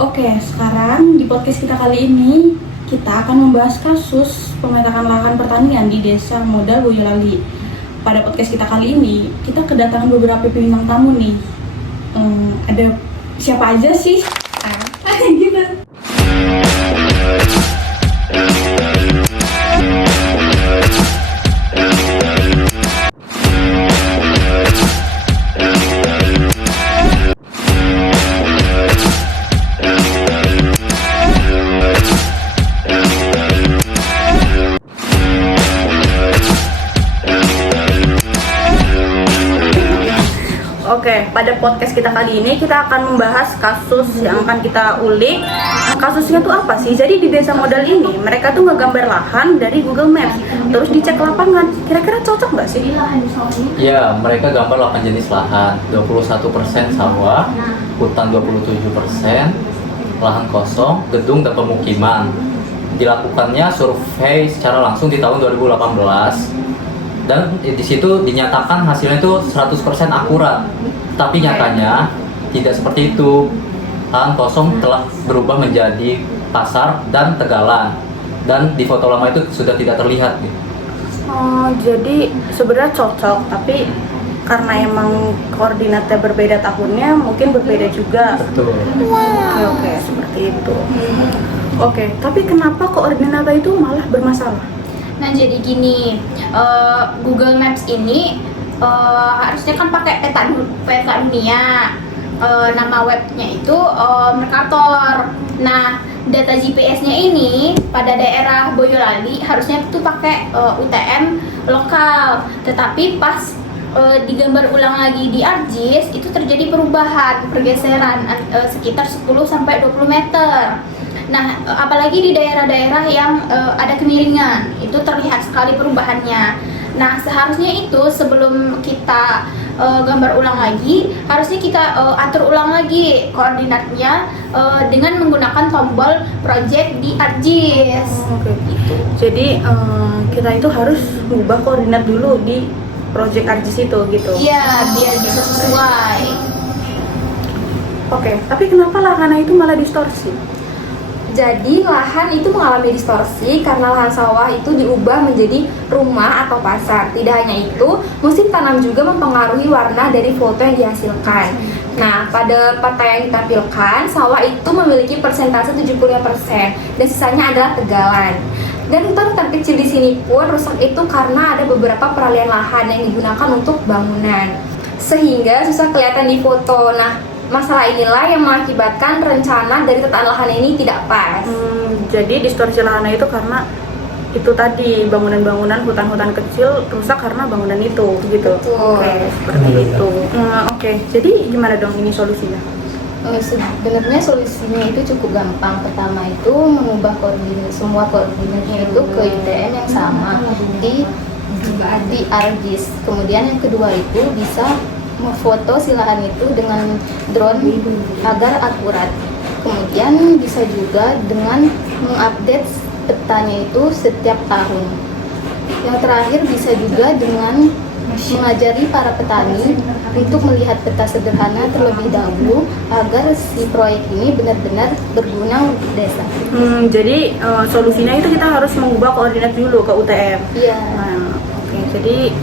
Oke, sekarang di podcast kita kali ini kita akan membahas kasus pemetakan lahan pertanian di Desa Modal Boyolali. Pada podcast kita kali ini kita kedatangan beberapa bintang tamu nih. Ada siapa aja sih? Gitu. Oke, pada podcast kita kali ini kita akan membahas kasus yang akan kita ulik. Kasusnya tuh apa sih? Jadi di Desa Modal ini mereka tuh ngegambar lahan dari Google Maps, terus dicek lapangan. Kira-kira cocok nggak sih? Ya, mereka gambar 8 jenis lahan, 21% sawah, hutan 27%, lahan kosong, gedung dan pemukiman. Dilakukannya survei secara langsung di tahun 2018. Dan di situ dinyatakan hasilnya itu 100% akurat. Tapi nyatanya tidak seperti itu. Lahan kosong telah berubah menjadi pasar dan tegalan. Dan di foto lama itu sudah tidak terlihat. Oh, jadi sebenarnya cocok, tapi karena emang koordinatnya berbeda tahunnya, mungkin berbeda juga. Betul. Oke, seperti itu. Oke, tapi kenapa koordinatnya itu malah bermasalah? Nah, jadi gini, Google Maps ini harusnya kan pakai peta dunia. Nama webnya itu Mercator. Nah, data GPS-nya ini pada daerah Boyolali harusnya itu pakai UTM lokal. Tetapi pas digambar ulang lagi di ArcGIS itu terjadi perubahan, pergeseran sekitar 10-20 meter. Nah, apalagi di daerah-daerah yang ada kemiringan, itu terlihat sekali perubahannya. Nah, seharusnya itu sebelum kita gambar ulang lagi, harusnya kita atur ulang lagi koordinatnya dengan menggunakan tombol project di ArcGIS. Oke. Jadi kita itu harus mengubah koordinat dulu di project ArcGIS itu gitu. Iya, biar bisa sesuai. Oke, tapi kenapa lahannya itu malah distorsi? Jadi lahan itu mengalami distorsi karena lahan sawah itu diubah menjadi rumah atau pasar. Tidak hanya itu, musim tanam juga mempengaruhi warna dari foto yang dihasilkan. Nah, pada peta yang ditampilkan, sawah itu memiliki persentase 75% dan sisanya adalah tegalan. Dan hutan kecil di sini pun rusak itu karena ada beberapa peralihan lahan yang digunakan untuk bangunan, sehingga susah kelihatan di foto. Nah, masalah inilah yang mengakibatkan rencana dari tataan lahan ini tidak pas. Jadi distorsi lahannya itu karena itu tadi bangunan-bangunan hutan-hutan kecil rusak karena bangunan itu gitu. Oke, seperti itu. Oke, jadi gimana dong ini solusinya? Sebenarnya solusinya itu cukup gampang. Pertama itu mengubah semua koordinatnya itu ke UTM yang sama di ArcGIS. Kemudian yang kedua itu bisa memfoto si lahan itu dengan drone agar akurat. Kemudian bisa juga dengan mengupdate petanya itu setiap tahun. Yang terakhir bisa juga dengan mengajari para petani untuk melihat peta sederhana terlebih dahulu agar si proyek ini benar-benar berguna untuk desa. Jadi solusinya itu kita harus mengubah koordinat dulu ke UTM. Iya. Jadi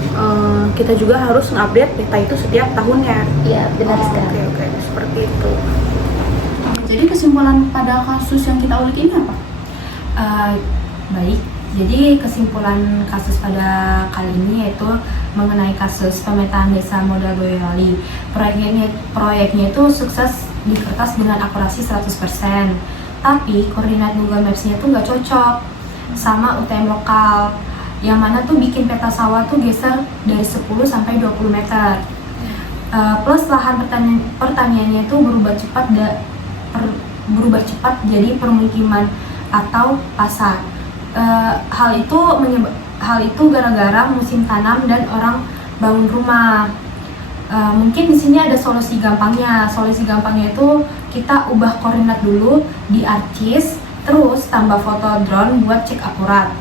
kita juga harus mengupdate peta itu setiap tahunnya. Iya, benar sekali. Oke, seperti itu. Jadi kesimpulan pada kasus yang kita ulik ini apa? Baik, jadi kesimpulan kasus pada kali ini yaitu mengenai kasus pemetaan Desa Modal Boyolali. Proyeknya itu sukses di kertas dengan akurasi 100%, tapi koordinat Google Maps-nya itu nggak cocok sama UTM lokal, yang mana tuh bikin peta sawah tuh geser dari 10 sampai 20 meter. Plus lahan pertaniannya itu berubah cepat jadi permukiman atau pasar. Hal itu gara-gara musim tanam dan orang bangun rumah. Mungkin di sini ada solusi gampangnya. Solusi gampangnya itu kita ubah koordinat dulu di ArcGIS, terus tambah foto drone buat cek akurat.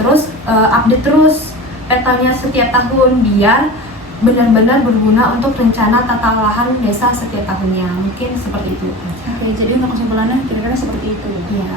Terus update terus petanya setiap tahun biar benar-benar berguna untuk rencana tata lahan desa setiap tahunnya. Mungkin seperti itu. Oke, jadi untuk kesimpulannya kira-kira seperti itu ya. Iya.